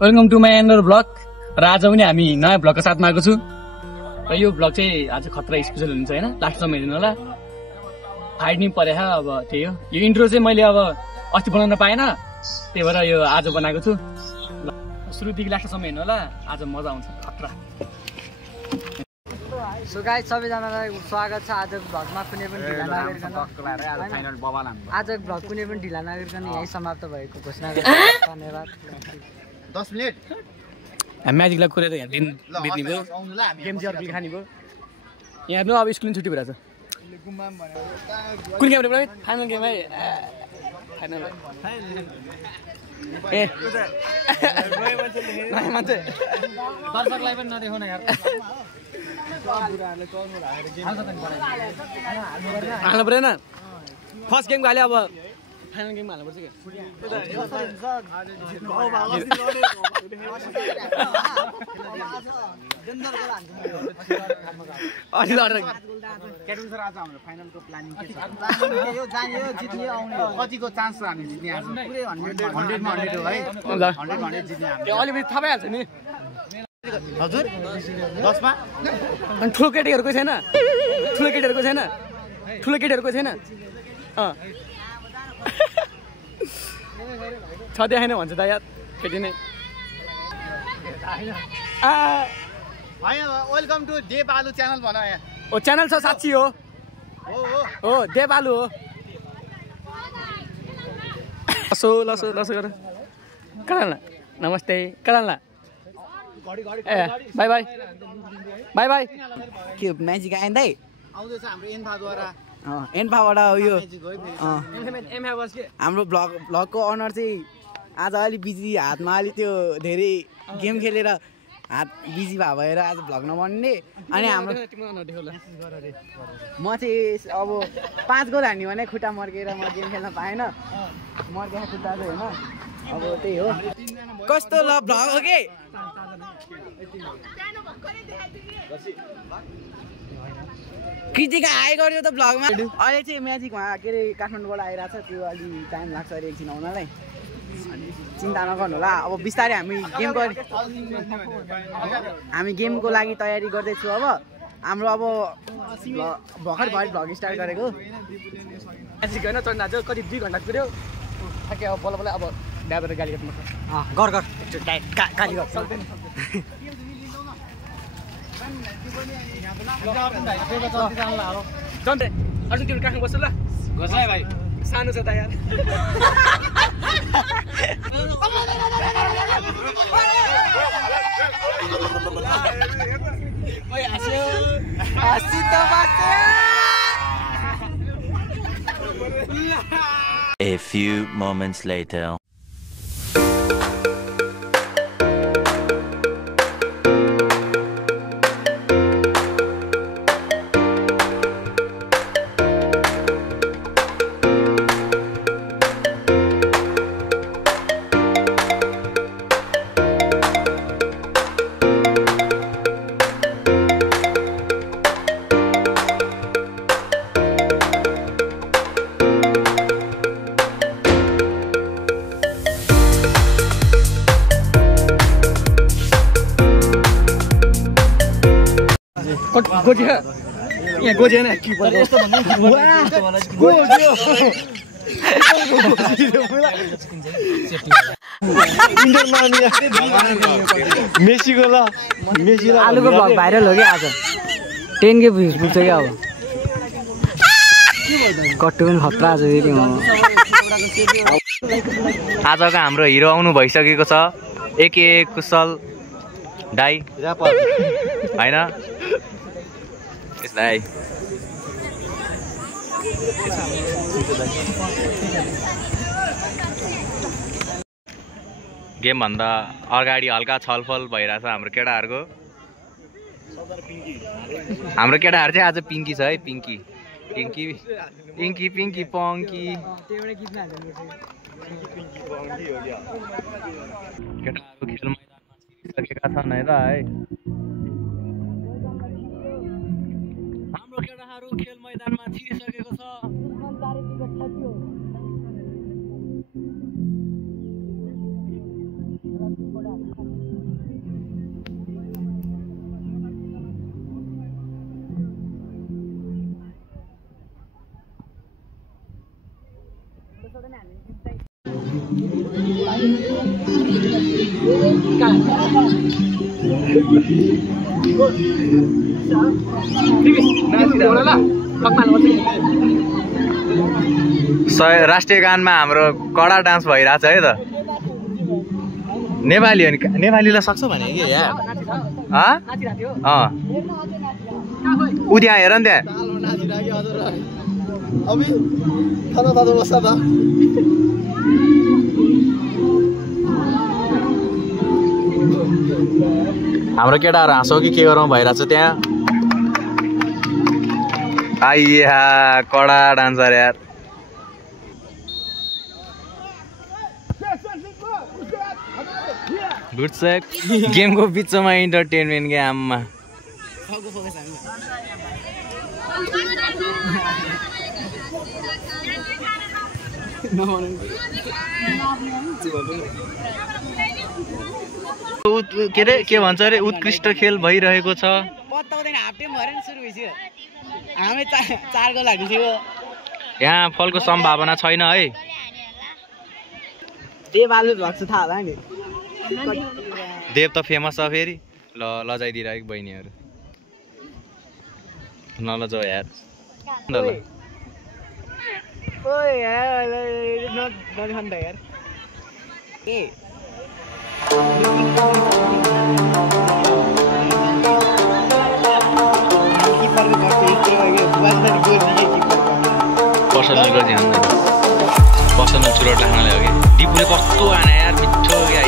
welcome to my एन्डर blog र आज पनि हामी नयाँ ब्लगको साथमा आएको छु र यो ब्लग चाहिँ आज खतरा स्पेशल हुन्छ हैन लास्टसम्म हेर्नु होला फाइट नि परे अब त्यही हो यो इन्ट्रो चाहिँ मैले अब अस्ति बनाउन पाएन त्यही भएर यो आज बनाएको छु सुरुदेखि लास्टसम्म हेर्नु होला आज मजा आउँछ खतरा सो गाइस सबैजनालाई स्वागत छ आज भ्लगमा कुनै पनि ढिला नगरिकन आज भ्लग कुनै पनि ढिला नगरिकन यही समाप्त भएको घोषणा गर्छु धन्यवाद 10 मिनेट म्याजिकलाई कुरेर यहाँ दिन बित्ने भयो गेम चाहिँ अर्को खाने भयो यहाँ हेर्नु अब स्कुल छुट्टी भइरहेछ कुन गेम रे फाइनल गेम है फाइनल ए मान्छे दर्शकलाई पनि नदेखाउन यार हाल्नु परेन फर्स्ट गेम हाल्यो अब फाइनल गेम हाल्नुपर्छ के कतिको चान्स छ हामी जित्ने आज पुरै 100 मा 100 हो है 100 जित्ने हामी अलिकति थाहा भइहाल्छ नि हजुर 10 मा अनि ठुलो केटीहरुको छैन ठुलो केटीहरुको छैन छ देखाएन भन्छ त यार केटी नै वेलकम टु देबालु च्यानल भन यहाँ ओ च्यानल छ साच्ची हो हो देबालु हो लसो गर कडाल्ला नमस्ते कडाल्ला ए बाई बाई के म्याजिक आइँदै आउँदैछ हाम्रो एन्फाद्वारा एन्फाबाट यो हाम्रो ब्लगको अनर चाहिँ आज अलि बिजी हातमा अलि त्यो धेरै गेम खेलेर हात बिजी भएर आज भ्लग नबन्ने अनि हाम्रो म चाहिँ अब 5 गोल हान्ने भने खुट्टा मर्केर म गेम खेल्न पाएन मर्केको खुट्टा चाहिँ होइन अब त्यही हो कस्तो ल भ्लग हो के कृतिका हाई गर्यो त भ्लगमा अहिले चाहिँ म्याजिकमा के अरे काठमाडौँबाट आइरहेको छ त्यो अलि टाइम लाग्छ अरे एकछिन आउनलाई चिन्ता नगर्नु होला अब बिस्तारै हामी गेमको लागि तयारी गर्दैछु अब हाम्रो अब भर्खर भ्लग स्टार्ट गरेको म्याजिक होइन चढ्न आज कति 2 घन्टा कुर्यो थाके अब बल्ल अब ड्राइभरले गाली गर्नु गर गाली गर जन्ते अर्जुन तिम्रो काखमा बस्छ ल घोषलाई भाइ सानो छ त यार ओइ आस्यो आसी त बाटे A few moments later गोजी यहाँ गोजी होइन यस्तो मेसीको ल आलुको भ्लग भाइरल हो कि आज 10K भ्युज पुग्छ क्या अब कट्टु पनि खतरा आज फेरि आजको हाम्रो हिरो आउनु भइसकेको छ एके कुशल दाई होइन दाई गेमभन्दा अगाडि हल्का छलफल भइरहेछ हाम्रो केटाहरूको चाहिँ आज पिङ्की छ है पिङ्की पिङ्की पिङ्की पिङ्की पङ्की केटाहरू खेल मैदानमा छिरिसकेका छन् है त है हाम्रो केटाहरू खेल मैदानमा छिरिसकेको छ राष्ट्रिय गानमा हाम्रो कडा डान्स भइरहेछ है त नेपाली हो नि नेपालीलाई सक्छ भने कि यहाँ ऊ त्यहाँ हेर नि त्यहाँ हाम्रो केटाहरू हाँसो कि के गरौँ भइरहेछ त्यहाँ आइया कडा डान्सर यार गुड सेक गेमको बिचमा इन्टरटेनमेन्ट के आममा के अरे के भन्छ अरे उत्कृष्ट खेल भइरहेको छ यहाँ फलको सम्भावना छैन है देव त फेमस छ फेरि ल लजाइदिरहेको बहिनीहरू नलजाऊ यार पर्सनल गर्छ पर्सनल चुरोट लाग्नलाई हो कि डिपुले कस्तो आना यार मिठो क्या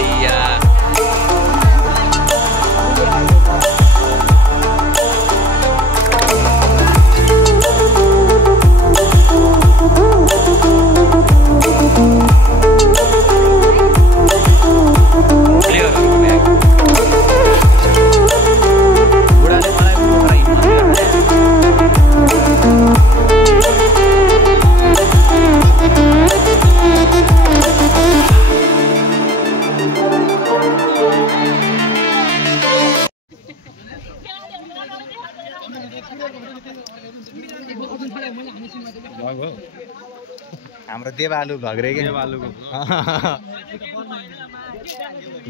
हाम्रो देवालु भग्रे के देवालुको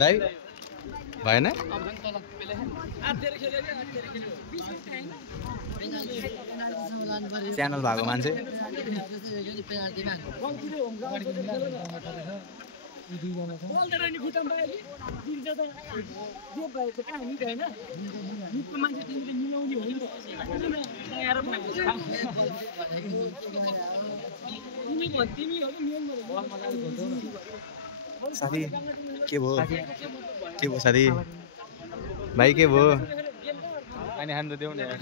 दाइ भएन च्यानल भएको मान्छे साथी के भयो साथी भाइ के भयो अनि हान्नु देऊ न यार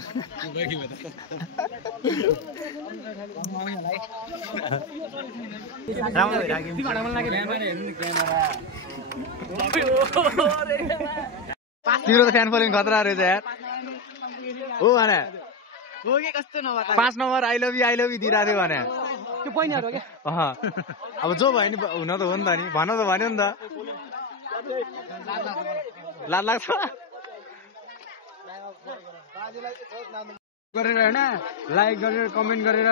तिम्रो त फ्यान फलोइङ खतरा रहेछ यार हो भने 5 नम्बर आई लभ यु दिइरहेको थियो भने त्यो पहिनीहरु हो के अब जो भयो नि हुन त हो नि त नि भन त भन्यो नि त लाज लाग्छ गरेर हैन लाइक गरेर कमेन्ट गरेर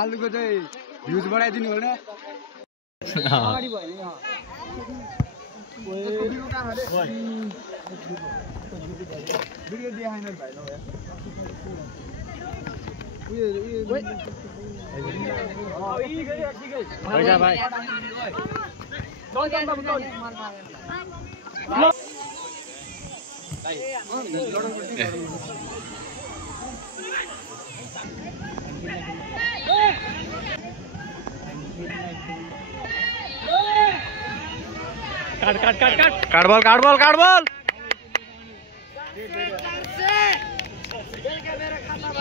आलुको चाहिँ भ्युज बढाइदिनु हो न अगाडि भयो नि भिडियो देखाइन भाइ ल यार भाइ काट बॉल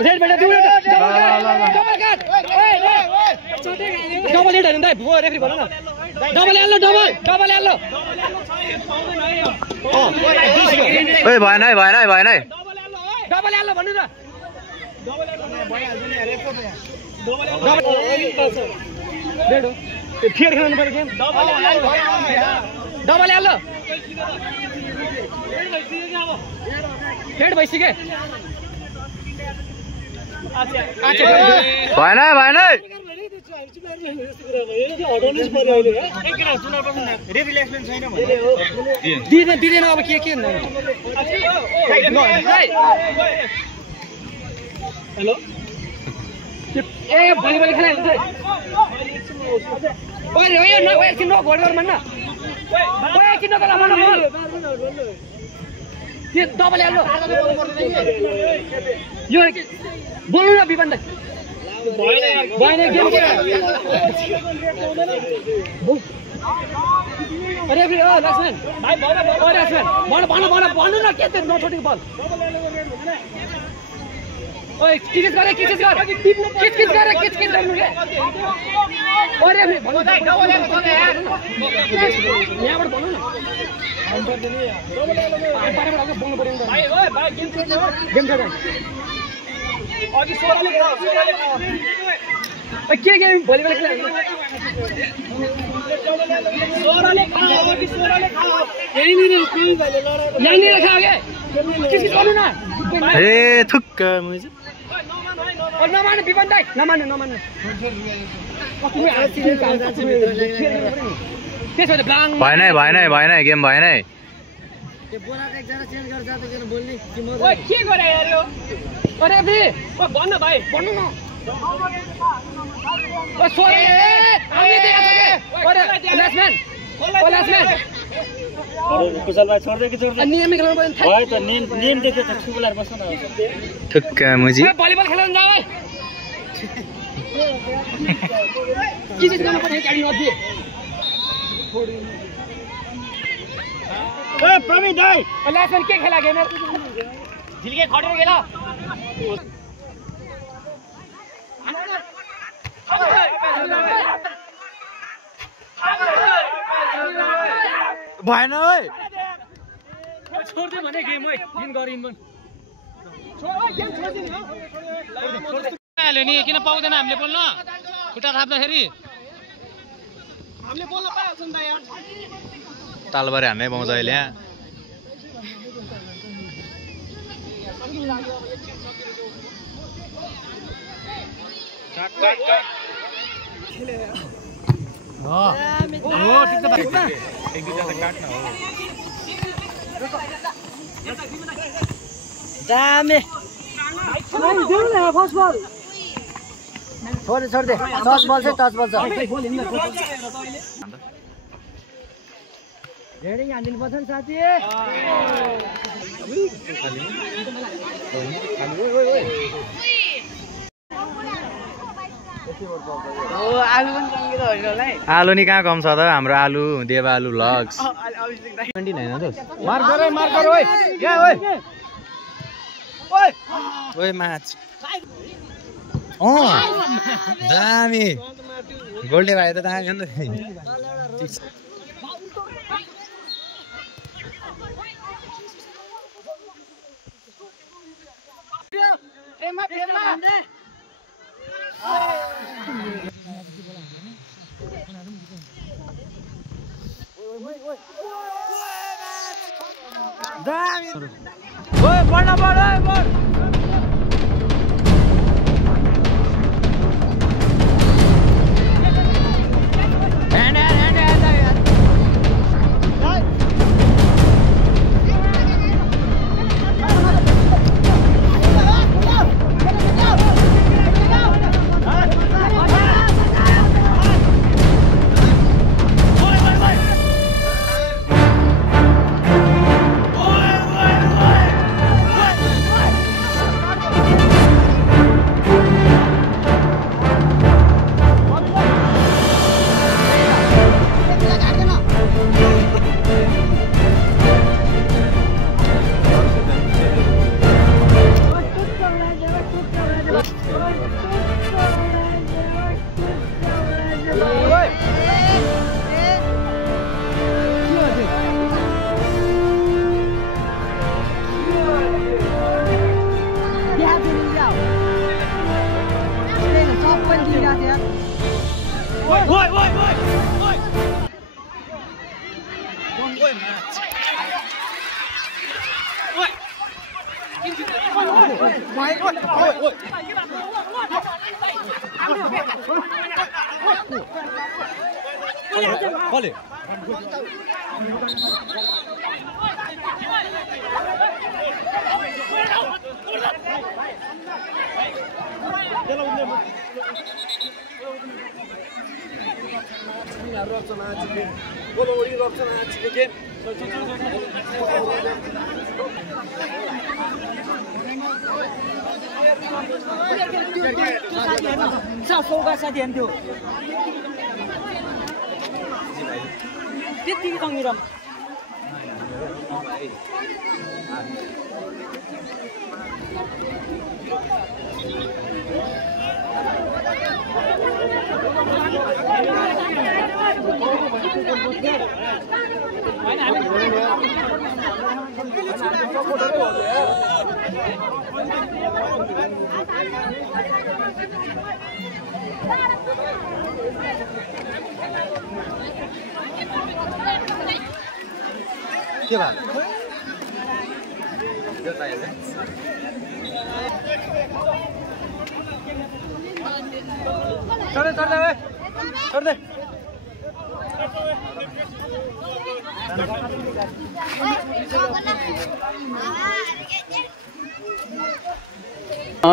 रेड बेटा डबल हिट हैन दाइ भो रेफरी भन न डबल एल्लो ओइ भएन है डबल एल्लो भन्नु त रेड हो फेर खेल्नु पर्यो गेम डबल एल्लो रेड भइसक्यो भएन दिँदैन अब के हेलो ए भलिबल खेला एकछिन गोल गर भन्न एकछिन नगला भन्न डबल एल्लो यो बोल्नु न विपन दाइ भएन गेम के अरे फेरि लास्टम्यान भन्नु न के नछोडेको बल ओइ किच गर्नु के अरे भन्नु यहाँबाट भन्नु न बोल्नु पर्यो गेम खेल के भलिबल खेला यहाँनिर खाओ के गर्नु न ए थुक्क नमान्नु विपन दाइ नमान्नु त्यसो भएन गेम भएन है त्यो बोलाको एकजना चेन्ज गरेर जाँदा किन बोल्ने ओइ के गरे यार यो अरे बे ओ भन्न भाइ भन्नु न ओ सोरे हामी देखा छ के अरे लास्टम्यान कुशल भाइ छोड्दै कि छोड्दै नियम खेल्नु पर्यो भयो त नियम देख्यो त छुबुलार बस्न न थुक्क मुजी भलिबल खेल्न जाऊ है के चाहिँ गर्नु पर्यो गाडी नदिए ए प्रवीण दाइ लास्टम्यान के खेला गेम झिल्के खटेर गेला भएन ओइ छोड्दे भने गेम है विन गरिन् पनि नि किन पाउँदैन हामीले बोल्न खुट्टा थाप्दाखेरि हामीले बोल्न पाइहाल्छौँ त यार तालबारे हान्नै पाउँछ अहिले यहाँ दामी छोड दे टच बल छ रेडिङ हान्दिनु पर्छ नि साथी आलु नि कहाँ कम छ त हाम्रो आलु देव आलु भ्लग्स मार गर ओइ ओइ माछ दामी गोल्डे भाइ त दामी हो नि त दामी ओइ बढ्न बढ ओइ बढ सौगा साथी थियो त्यतिकै कङ्गिरम के भयो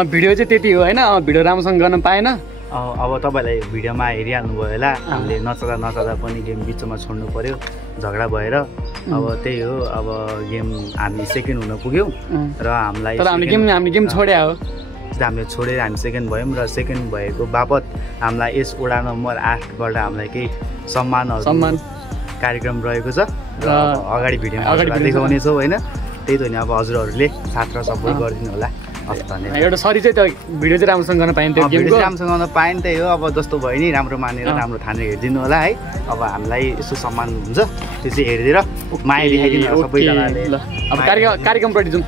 भिडियो चाहिँ त्यति हो हैन भिडियो राम्रोसँग गर्न पाएन अब तपाईँलाई भिडियोमा हेरिहाल्नु भयो होला हामीले नचादा पनि गेम बिचमा छोड्नु पर्यो झगडा भएर अब त्यही हो अब गेम हामी सेकेन्ड हुन पुग्यौँ र हामीलाई तर हामीले गेम छोड्या हो हामीले छोडेर हामी सेकेन्ड भयौँ र सेकेन्ड भएको बापत हामीलाई यस वडा नम्बर 8बाट हामीलाई केही सम्मान कार्यक्रम रहेको छ र अगाडि भिडियोमा देखाउनेछौँ होइन त्यही त हो नि अब हजुरहरूले साथ र सपोर्ट गरिदिनु होला एउटा सरी चाहिँ त्यो भिडियो चाहिँ राम्रोसँग गर्न पाइन्थ्यो भिडियो राम्रोसँग गर्न पाइन् त्यही हो अब जस्तो भयो नि राम्रो मानेर राम्रो ठानेर हेरिदिनु होला है अब हामीलाई यसो सम्मान हुन्छ त्यो चाहिँ हेरिदिएर माया देखाइदिनु होला सबैजनाले अब कार्यक्रमपट्टि जाउँ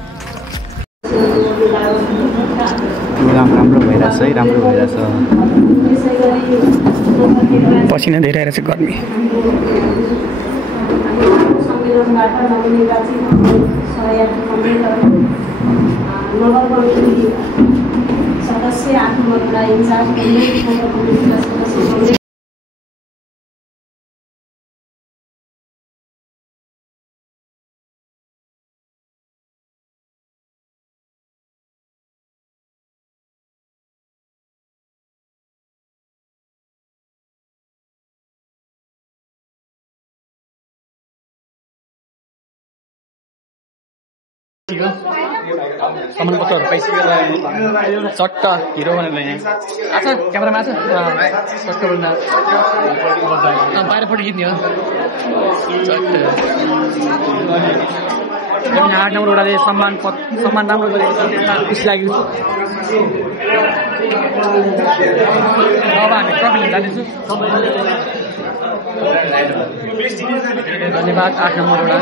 राम्रो भइरहेछ है राम्रो भइरहेछ पसिना धेरै आइरहेछ गर्मी नगर कमिटी सदस्य 8 नम्बरका इन्चार्ज नगर कमिटीका सदस्य सामान पत्रहरू पाइसक्यो चट्ट हिरो भनेर यहाँ आछ क्यामेरामा आछ चट्ट बोल्दा बाहिरपट्टि जित्ने हो चट्ट 8 नम्बर वडाले सम्मान राम्रो गरेको खुसी लाग्यो अब हामी ट्रफी लिन जाँदैछौँ धन्यवाद 8 नम्बर वडा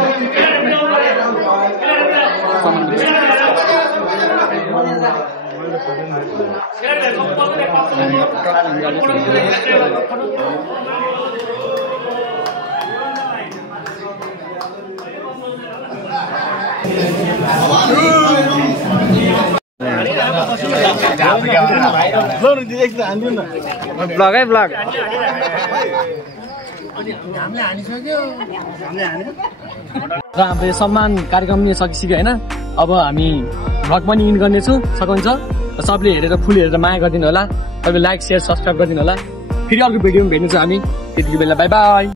ब्लग है ब्लग र हाम्रो सम्मान कार्यक्रम नि सकिसक्यो होइन अब हामी भ्लग पनि इन गर्नेछु सकिन्छ र सबले हेरेर फुल हेरेर माया गरिदिनु होला तपाईँले लाइक सेयर सब्सक्राइब गरिदिनु होला फेरि अर्को भिडियोमा भेट्नेछौँ हामी त्यति बेला बाई बाई